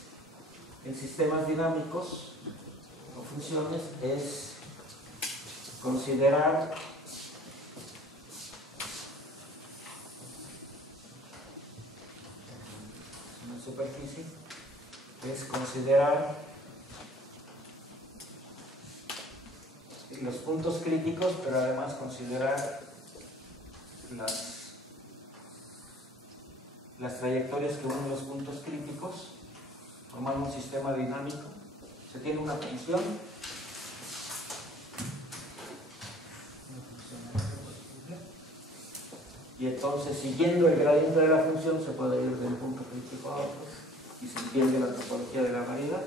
en sistemas dinámicos o funciones, es considerar una superficie, es considerar los puntos críticos, pero además considerar las trayectorias que unen los puntos críticos, formando un sistema dinámico. Se tiene una función, y entonces siguiendo el gradiente de la función se puede ir de un punto crítico a otro y se entiende la topología de la variedad.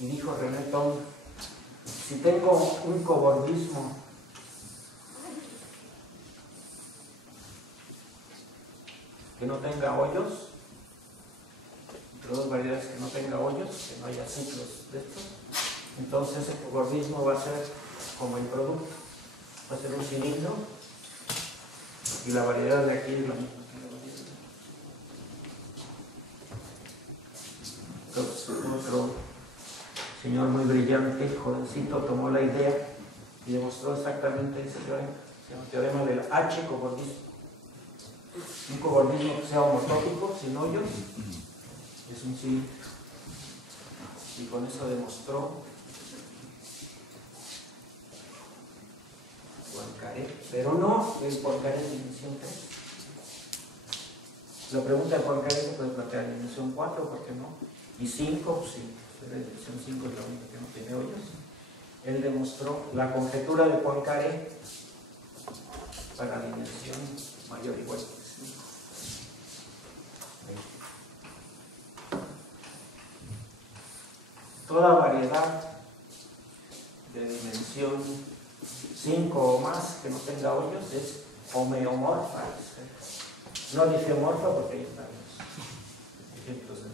Y dijo René Thom, si tengo un cobordismo que no tenga hoyos, entre dos variedades que no tenga hoyos, que no haya ciclos de estos, entonces el cobordismo va a ser como el producto, va a ser un cilindro y la variedad de aquí es la misma que la variedad de aquí. Entonces otro señor muy brillante, jovencito, tomó la idea y demostró exactamente ese teorema. Se llama teorema del H-cobordismo. Un cobordismo que sea homotópico, sin hoyos, es un cilindro. Y con eso demostró Poincaré. pero no el Poincaré en dimensión 3. La pregunta de Poincaré se puede plantear en dimensión 4, ¿por qué no? Y 5, pues sí, la dimensión 5 es la única que no tiene hoyos. Él demostró la conjetura de Poincaré para dimensión mayor o igual que 5. Toda variedad de dimensión 5 o más que no tenga hoyos es homeomorfa. No difeomorfa porque ahí están los ejemplos de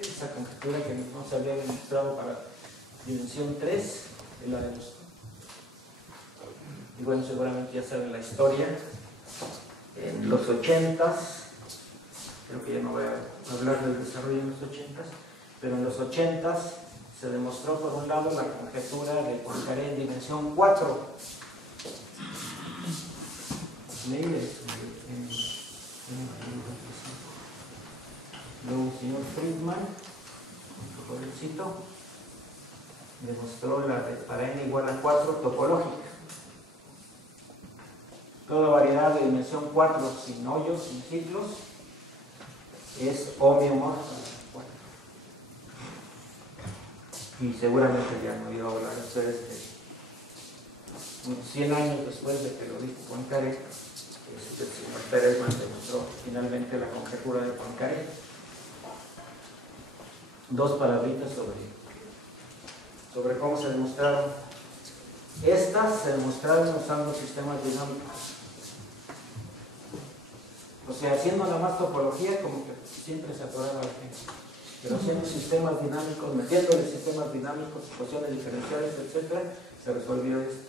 esa conjetura que no se había demostrado para dimensión 3, él la demostró. Y bueno, seguramente ya saben la historia. En los 80s, creo que ya no voy a hablar del desarrollo en los 80s, pero en los 80s se demostró por un lado la conjetura de Poincaré en dimensión 4. Luego el señor Friedman, un jovencito, demostró la de para n igual a 4 topológica. Toda variedad de dimensión 4 sin hoyos, sin ciclos, es homeomorfa. Y seguramente ya han oído hablar ustedes que unos 100 años después de que lo dijo Poincaré, el señor Perelman demostró finalmente la conjetura de Poincaré. Dos palabritas sobre cómo se demostraron. Estas se demostraron usando sistemas dinámicos. O sea, haciendo nada más topología, como que siempre se atoraba la gente. Pero haciendo sistemas dinámicos, metiéndole sistemas dinámicos, ecuaciones diferenciales, etc., se resolvió esto.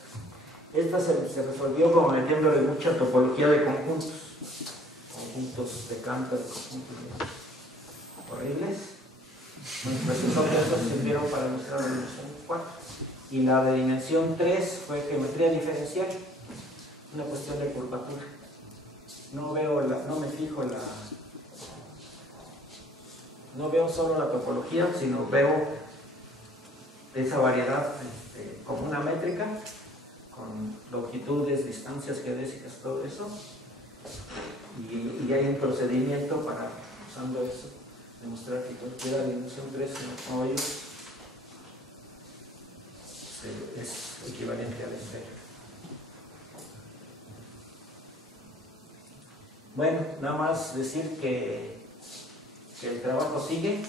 Esta se resolvió como metiéndole mucha topología de conjuntos de Cantor, conjuntos horribles. Bueno, resultó que estos sirvieron para demostrar la dimensión 4. Y la de dimensión 3 fue geometría diferencial, una cuestión de curvatura. No veo solo la topología, sino veo esa variedad como una métrica, con longitudes, distancias geodésicas, todo eso. Y hay un procedimiento para, usando eso, demostrar que cualquiera dimensión 3 en hoyos es equivalente a la esfera. Bueno, nada más decir que el trabajo sigue.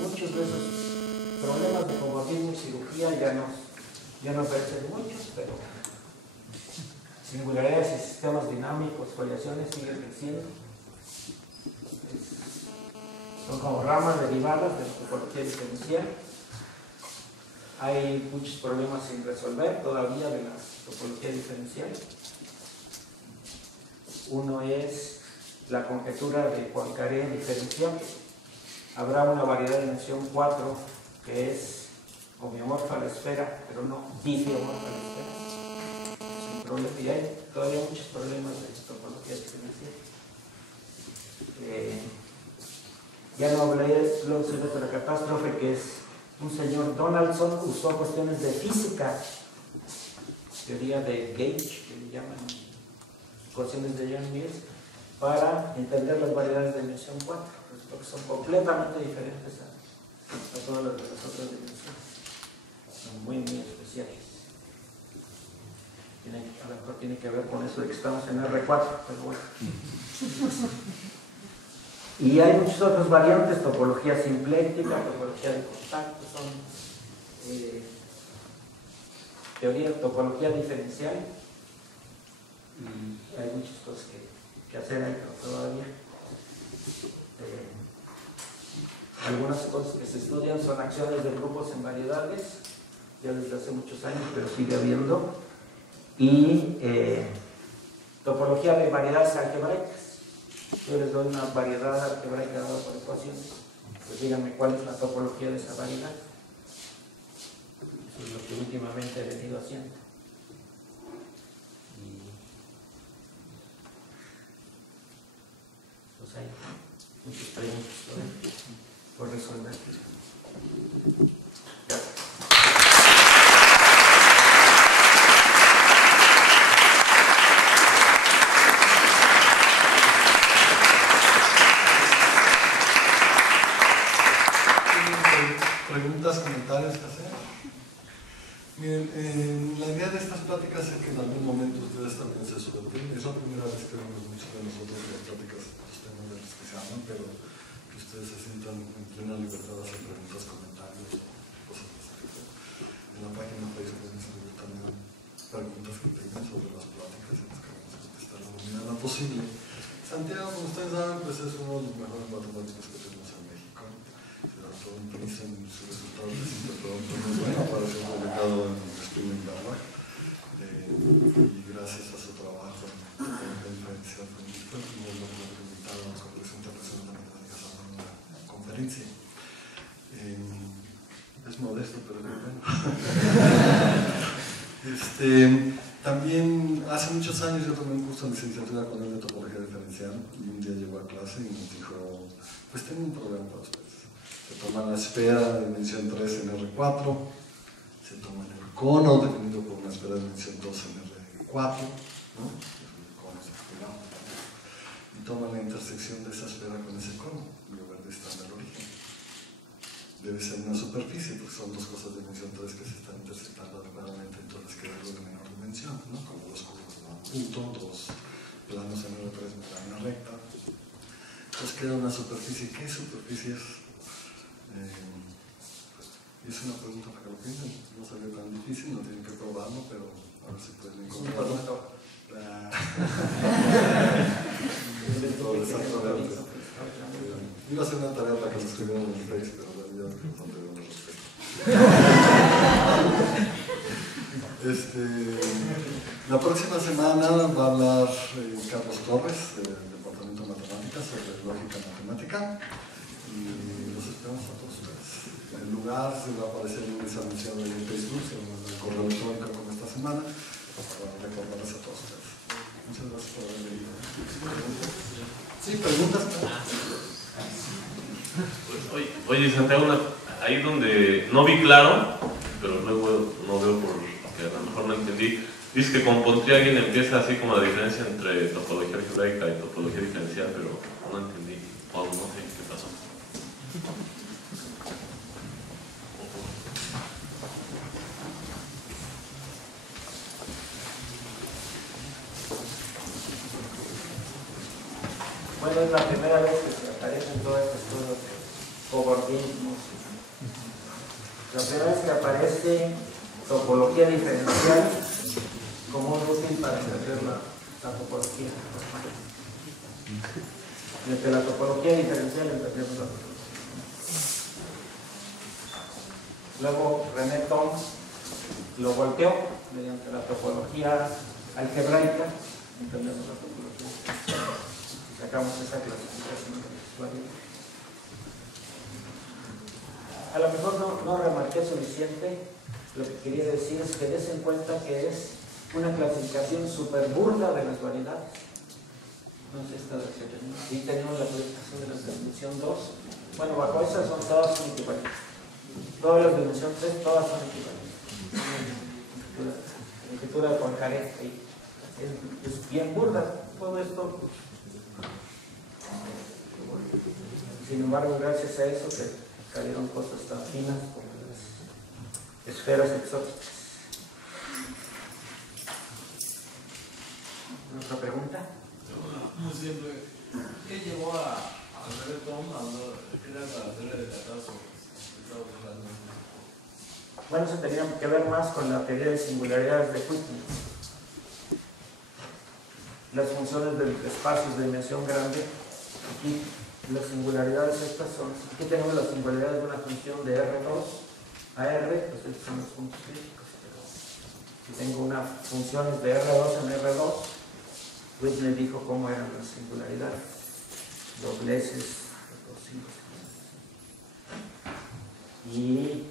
Muchos de esos problemas de conformismo y cirugía ya no aparecen muchos, pero singularidades y sistemas dinámicos, foliaciones siguen creciendo. Son como ramas derivadas de la topología diferencial. Hay muchos problemas sin resolver todavía de la topología diferencial. Uno es la conjetura de Poincaré diferencial. Habrá una variedad de dimensión 4 que es homeomorfa a la esfera, pero no difeomorfa a la esfera. Es un problema, y hay todavía muchos problemas de topología diferencial. Ya no hablé luego de la catástrofe, que es un señor Donaldson, usó cuestiones de física, teoría de Gauge, que le llaman ecuaciones de Yang-Mills, para entender las variedades de dimensión 4, porque son completamente diferentes a todas las de las otras dimensiones. Son muy, muy especiales. A lo mejor tiene que ver con eso de que estamos en R4, pero bueno. Y hay muchas otras variantes, topología simpléctica, topología de contacto, son topología diferencial, y hay muchas cosas que hacer ahí, pero todavía. Algunas cosas que se estudian son acciones de grupos en variedades, ya desde hace muchos años, pero sigue habiendo. Y topología de variedades algebraicas. Yo les doy una variedad algebraica dada por ecuaciones, pues díganme cuál es la topología de esa variedad. Eso es lo que últimamente he venido haciendo. Y pues hay muchas preguntas por resolver. Gracias. La idea de estas pláticas es que en algún momento ustedes también se suelten. Es la primera vez que vemos muchos de nosotros las pláticas, los temas de los que se hablan, pero que ustedes se sientan en plena libertad de hacer preguntas, comentarios o cosas de ese tipo. En la página de Facebook pueden escribir también preguntas que tengan sobre las pláticas y las que vamos a contestar de la manera posible. Santiago, como ustedes saben, pues es uno de los mejores matemáticos que tenemos en México. Se da todo un prisa en sus resultados de pronto muy bueno para ser publicado en Streaming Data. Y gracias a su trabajo en la diferencia feminista, hemos logrado invitar a los Congresos Internacionales de Matemáticas a una conferencia. Es modesto, pero es muy bueno. También hace muchos años yo tomé un curso de licenciatura con él de topología diferencial y un día llegó a clase y nos dijo, pues tengo un problema para ustedes. Se toman la esfera de dimensión 3 en R4, se toman el cono definido por una esfera de dimensión 2 en R4, ¿no? El cono es esfera, y toman la intersección de esa esfera con ese cono, en lugar de estar en el origen. Debe ser una superficie, porque son dos cosas de dimensión 3 que se están intersectando adecuadamente, entonces queda algo de menor dimensión, ¿no? Como dos curvas de un punto, dos planos en R3 me dan una recta. Entonces queda una superficie. ¿Qué superficie es? Es una pregunta para que lo piensen. No sería tan difícil, no tienen que probarlo, pero a ver si pueden encontrarlo. Iba a hacer una tarea para que lo escribieran en el Face, pero en realidad no tengo respeto. La próxima semana va a hablar Carlos Torres, del Departamento de Matemáticas, sobre lógica matemática, y los esperamos a todos ustedes. El lugar se va a aparecer en esa mención en Facebook, en el correo electrónico como esta semana, para recordarles a todos ustedes. Muchas gracias por haber venido. Sí, preguntas. Oye, Santiago, ahí donde no vi claro, pero luego no veo porque a lo mejor no entendí, dice que con Pontryagin empieza así como la diferencia entre topología algebraica y topología diferencial, pero no entendí, o no sé qué pasó. Bueno, es la primera vez que se aparecen todas estas cosas de cobordismos. La primera vez que aparece topología diferencial como un útil para entender la topología. Desde la topología diferencial entendemos la topología. Luego René Thom lo volteó mediante la topología algebraica, entendemos la topología. Sacamos esa clasificación de usuario. A lo mejor no remarqué suficiente. Lo que quería decir es que des en cuenta que es una clasificación súper burda de las variedades. No sé, esta de aquí tenemos la clasificación de la dimensión 2. Bueno, bajo esas todas son equivalentes. Todas las de dimensión 3, todas son equivalentes. La escritura de Poincaré es bien burda. Todo esto, pues, sin embargo, gracias a eso que salieron cosas tan finas como las esferas exóticas. ¿Otra pregunta? Muy simple. ¿Qué llevó a René Thom a crear la teoría de catástrofes? Bueno, eso tenía que ver más con la teoría de singularidades de Whitney. Las funciones de espacios de dimensión grande. Aquí las singularidades estas son, aquí tenemos las singularidades de una función de R2 a R, pues estos son los puntos críticos. Si tengo una función de R2 en R2, Whitney dijo cómo eran las singularidades, dobleces, y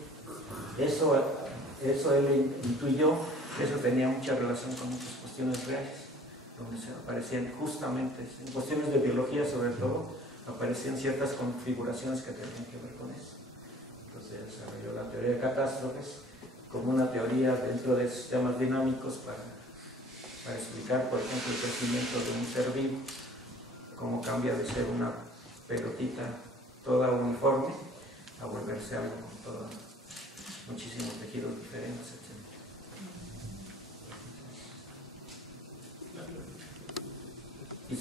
eso él intuyó que eso tenía mucha relación con muchas cuestiones reales, donde se aparecían justamente, en cuestiones de biología sobre todo, aparecían ciertas configuraciones que tenían que ver con eso. Entonces desarrolló la teoría de catástrofes como una teoría dentro de sistemas dinámicos para explicar, por ejemplo, el crecimiento de un ser vivo, cómo cambia de ser una pelotita toda uniforme a volverse algo con muchísimos tejidos diferentes, etc.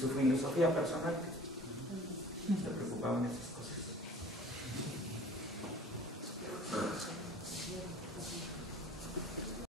su filosofía personal. Se preocupaban de esas cosas.